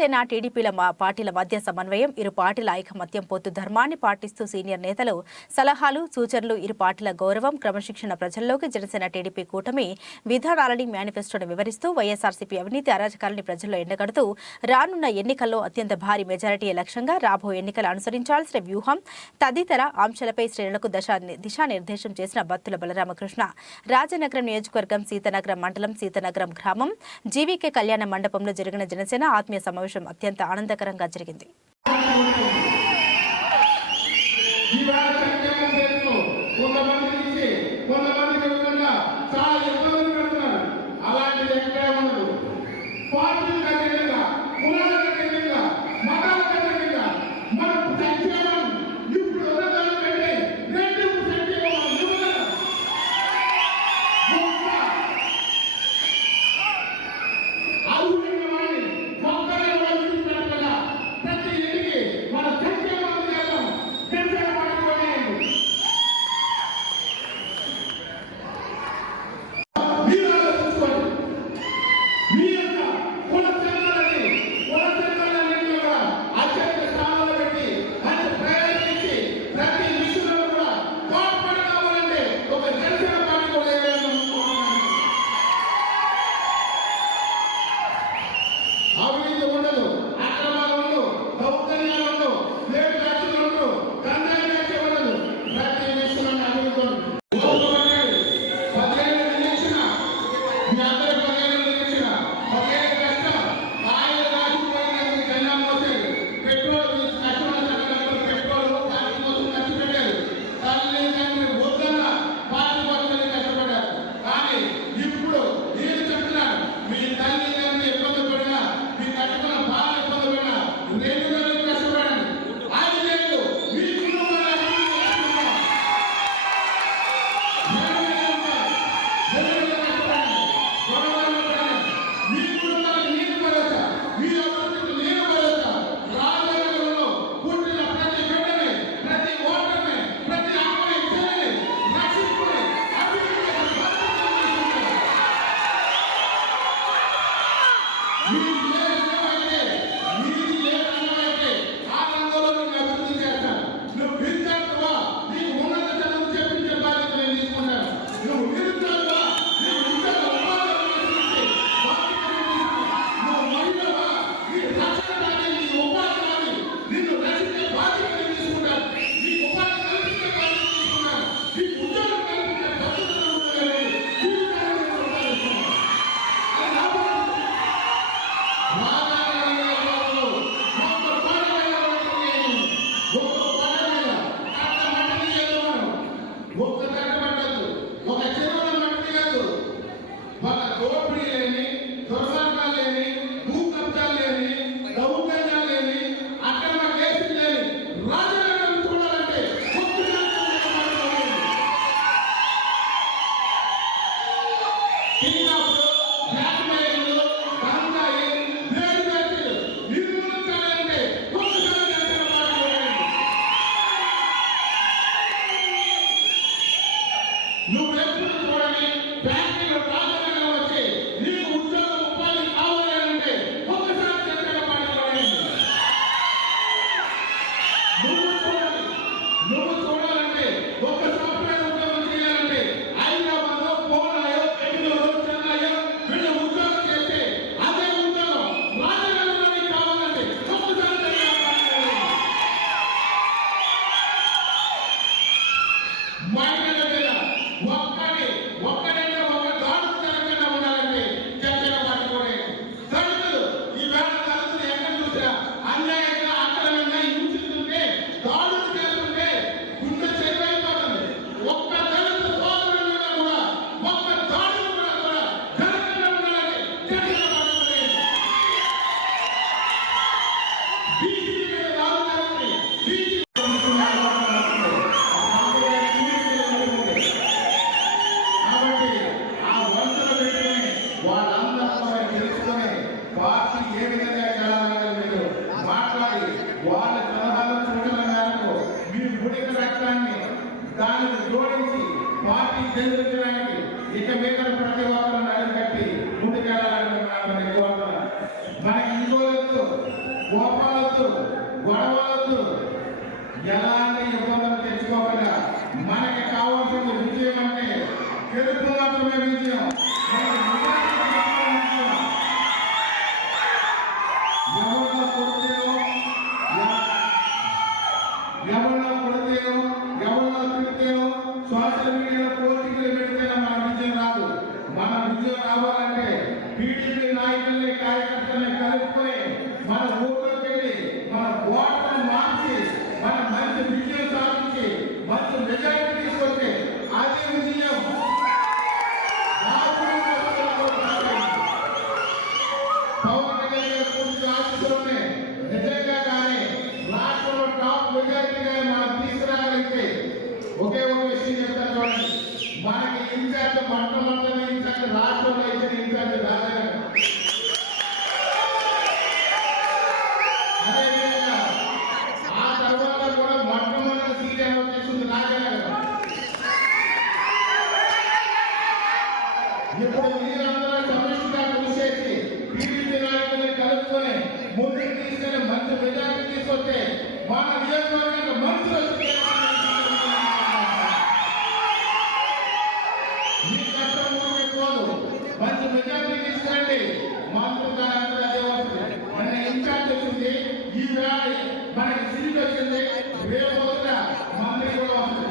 జనసేన టీడీపీల పార్టీల మధ్య సమన్వయం ఇరు పార్టీల ఐకమత్యం పొత్తు ధర్మాన్ని పాటిస్తూ సీనియర్ నేతలు సలహాలు సూచనలు ఇరు పార్టీల గౌరవం క్రమశిక్షణ ప్రజల్లోకి జనసేన టీడీపీ కూటమి విధానాలని మేనిఫెస్టోను వివరిస్తూ వైఎస్ఆర్సీపీ అవినీతి అరాచకాలని ప్రజల్లో ఎండగడుతూ రానున్న ఎన్నికల్లో అత్యంత భారీ మెజారిటీ లక్ష్యంగా రాబో ఎన్నికలు అనుసరించాల్సిన వ్యూహం తదితర అంశాలపై శ్రేణులకు దశ దిశానిర్దేశం చేసిన భక్తుల బలరామకృష్ణ. రాజనగరం నియోజకవర్గం సీతనగరం మండలం సీతనగరం గ్రామం జీవీకే కళ్యాణ మండపంలో జరిగిన జనసేన ఆత్మీయ సమావేశం సమావేశం అత్యంత ఆనందకరంగా జరిగింది. అవినీతి ఉండదు అక్రమాలు ఉండవు దౌర్జన్యాలు ఉండవు. Yeah. ఏ విధంగా చేయాలన్నది మీరు మాట్లాడి వాళ్ళ సలహాలు సూచనల మేరకు మీ గుడిక రక్తాన్ని దానికి జోడించి పార్టీ చెందించడానికి ఇక మీద ప్రతి ఒక్కరు నడిపెట్టి ముందుకెళ్ళాలని నేను కోరుతున్నాను మనకి ఇంకోలొద్దు గోపాలొద్దు గొడవలొద్దు ఎలాంటి ఇబ్బందులు తెచ్చుకోకుండా మనకి కావాల్సిన విజయం అంటే గెలుపు మాత్రమే విజయం. మనకి ఇన్ఛార్జ్ మొట్టమొదటి ఇన్ఛార్జ్ రాష్ట్రంలో ఇచ్చిన ఇన్ఛార్జ్ రాజా అదేవిధంగా ఆ తర్వాత కూడా మొట్టమొదటి సీనియర్ వచ్చేసింది రాజా గారు. ఇప్పుడు మీరందరూ సమిష్టిగా కృషి చేసి టీడీపీ నాయకుల్ని కలుపుకొని ముందుకు తీసుకెళ్ళి మంచి మెజారిటీ తీసుకొస్తే మన నియోజకవర్గానికి మంత్రులు వచ్చింది ఈనాడు మనకి సిరికి వచ్చింది రేపు మంది కూడా వస్తుంది.